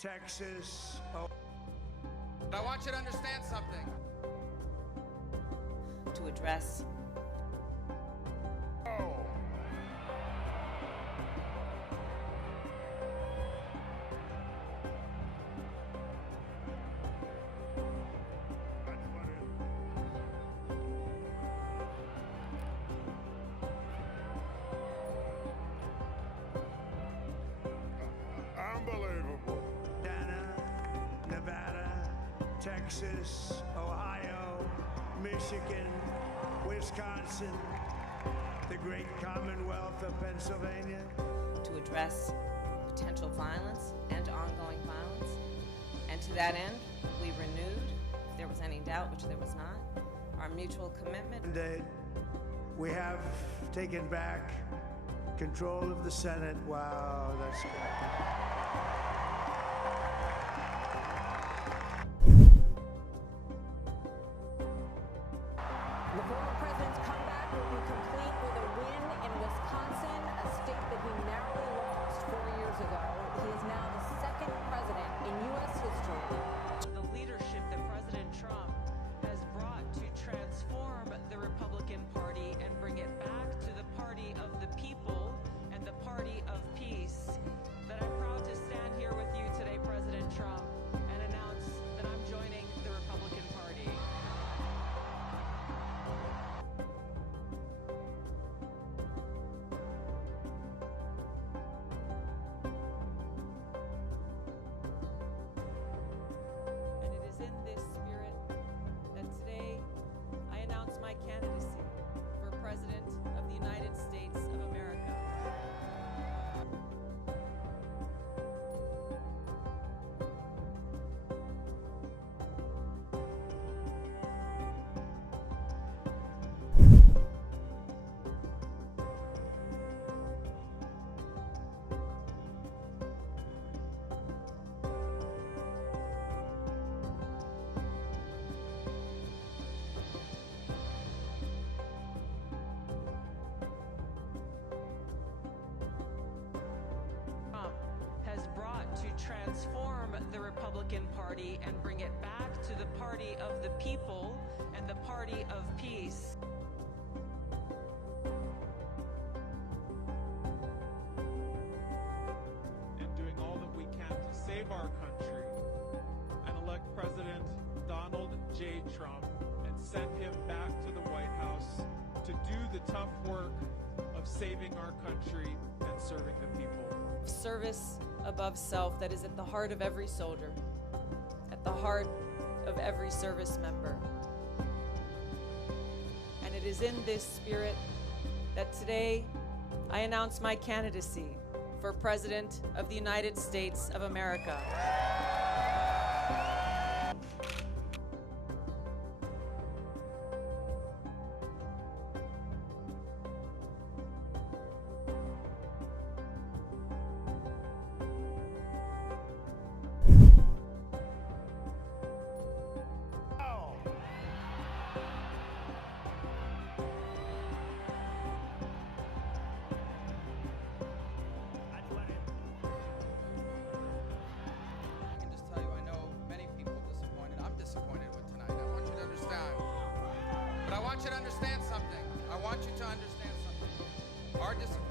Texas. I want you to understand something. To address Unbelievable. Nevada, Texas, Ohio, Michigan, Wisconsin, the great Commonwealth of Pennsylvania. to address potential violence and ongoing violence. And to that end, we renewed, if there was any doubt, which there was not, our mutual commitment. And we have taken back control of the Senate. Wow, that's good. The former president's comeback will be complete with a win in Wisconsin, a state that he narrowly lost 4 years ago. He is now the second president in U.S. history. The leadership that President Trump has brought to transform the Republican Party and bring it back to the party of the people and the party of peace. That I'm proud to stand here with you today, President Trump, and announce that I'm joining the Republican Party. And it is in this spirit that today I announce my candidacy for President of the United States of America. Trump has brought to transform the Republican Party and bring it back to the party of the people and the party of peace. And doing all that we can to save our country and elect President Donald J. Trump and send him back to the White House to do the tough work of saving our country and serving the people. Service above self that is at the heart of every soldier, at the heart of every service member. And it is in this spirit that today I announce my candidacy for President of the United States of America. I can just tell you, I know many people disappointed. I'm disappointed with tonight. I want you to understand. But I want you to understand something. I want you to understand something. Our disappointment